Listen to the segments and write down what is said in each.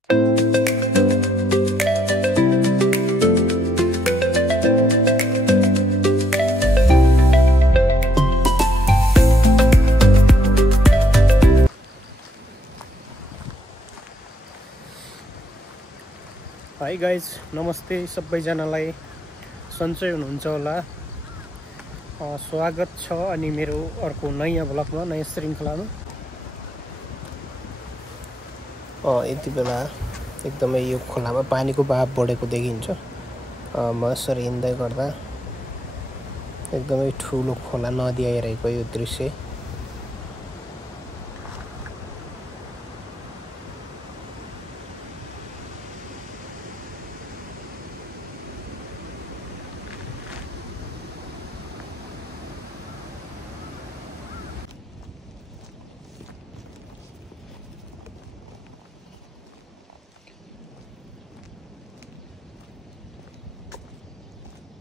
Hi guys, नमस्ते सबैजनालाई। सन्चै हुनुहुन्छ होला। स्वागत छ अनि मेरो अर्को नयाँ भ्लगमा, नयाँ श्रृङ्खलामा। यति बेला एकदमै यो खोलामा पानीको बहाव बढेको देखिन्छ। म यसरी हिँड्दै गर्दा एकदमै ठुलो खोला नदी आइरहेको यो दृश्य।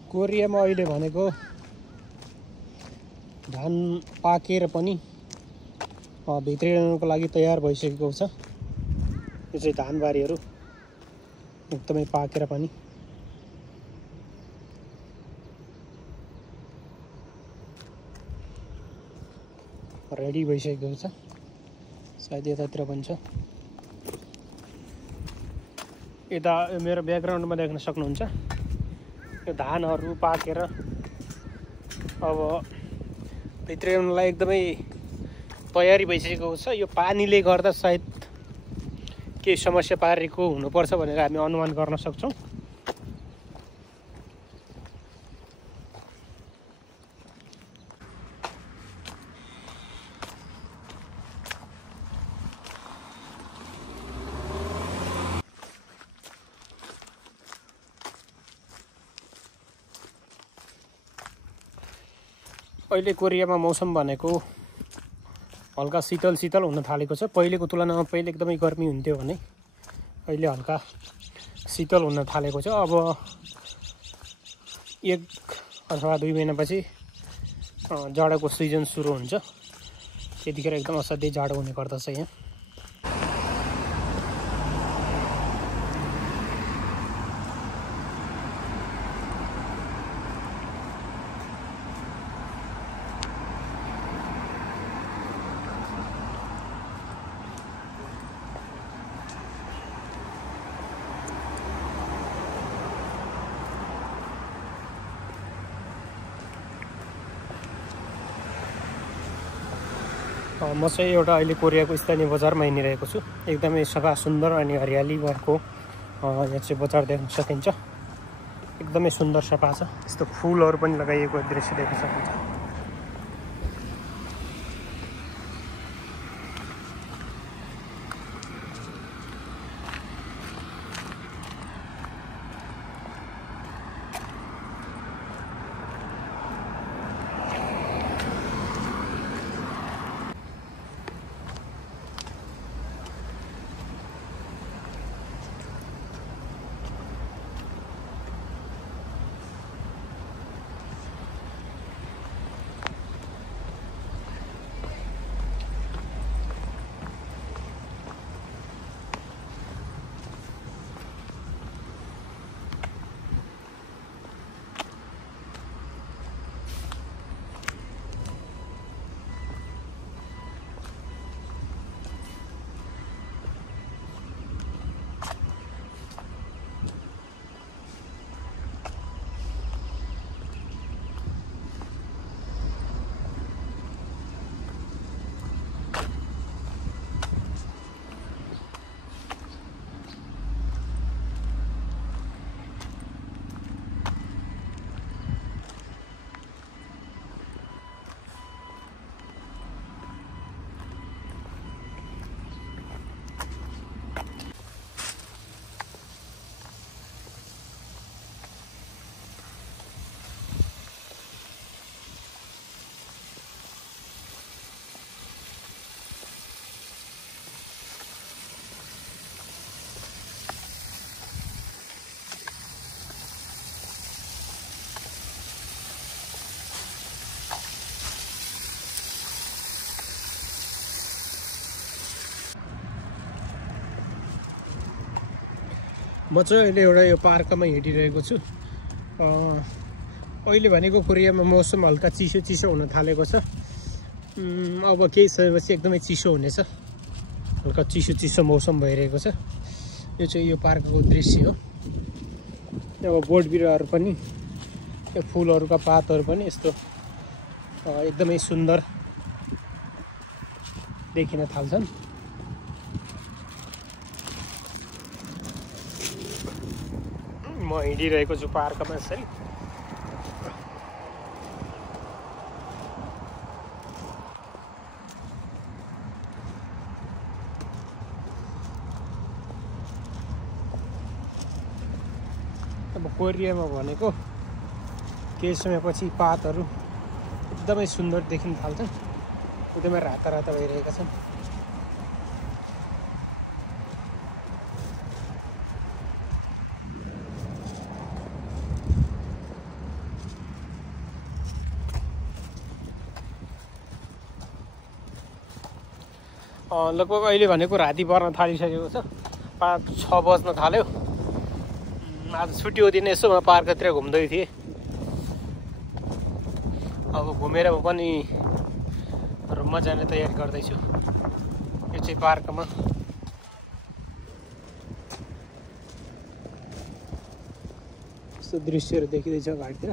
कोरियामा अहिले भनेको धान पाकेर पनि भित्रिनुको लागि तयार भइसकेको छ। यो चाहिँ धानबारीहरू एकदमै पाकेर पनि रेडी भइसकेको छ। सायद यतातिर पनि छ। यता मेरो ब्याकग्राउन्डमा देख्न सक्नुहुन्छ, यो धानहरू पाकेर अब भित्रिनुलाई एकदमै तयारी भइसकेको छ। यो पानीले गर्दा सायद केही समस्या पारेको हुनुपर्छ भनेर हामी अनुमान गर्न सक्छौँ। अहिले कोरियामा मौसम भनेको हल्का शीतल शीतल हुन थालेको छ। पहिलेको तुलनामा पहिले एकदमै गर्मी हुन्थ्यो भने अहिले हल्का शीतल हुन थालेको छ। अब 1 अथवा 2 महिनापछि जाडोको सिजन सुरु हुन्छ। त्यतिखेर एकदम असाध्यै जाडो हुने गर्दछ यहाँ। म चाहिँ एउटा अहिले कोरियाको स्थानीय बजारमा हिँडिरहेको छु। एकदमै सफा सुन्दर अनि हरियाली भएको यहाँ चाहिँ बजार देख्न सकिन्छ। एकदमै सुन्दर सफा छ। यस्तो फुलहरू पनि लगाइएको दृश्य देख्न सकिन्छ। म चाहिँ अहिले एउटा यो पार्कमा हिँडिरहेको छु। अहिले भनेको कोरियामा मौसम हल्का चिसो चिसो हुन थालेको छ। अब केही समयपछि एकदमै चिसो हुनेछ, हल्का चिसो चिसो मौसम भइरहेको छ। यो चाहिँ यो पार्कको दृश्य हो। अब बोट बिरुवाहरू पनि, यो फुलहरूका पातहरू पनि यस्तो एकदमै सुन्दर देखिन थाल्छन्। म हिँडिरहेको छु पार्कमा यसरी। अब कोरियामा भनेको केही समयपछि पातहरू एकदमै सुन्दर देखिन थाल्छन्, एकदमै राता राता भइरहेका छन्। लगभग अहिले भनेको राति पर्न थालिसकेको छ, 5-6 बज्न थाल्यो। आज छुट्टीको दिन यसो म पार्कतिर घुम्दै थिएँ। अब घुमेर म पनि रुममा जाने तयारी गर्दैछु। यो चाहिँ पार्कमा यस्तो दृश्यहरू देखिँदैछ घाटतिर।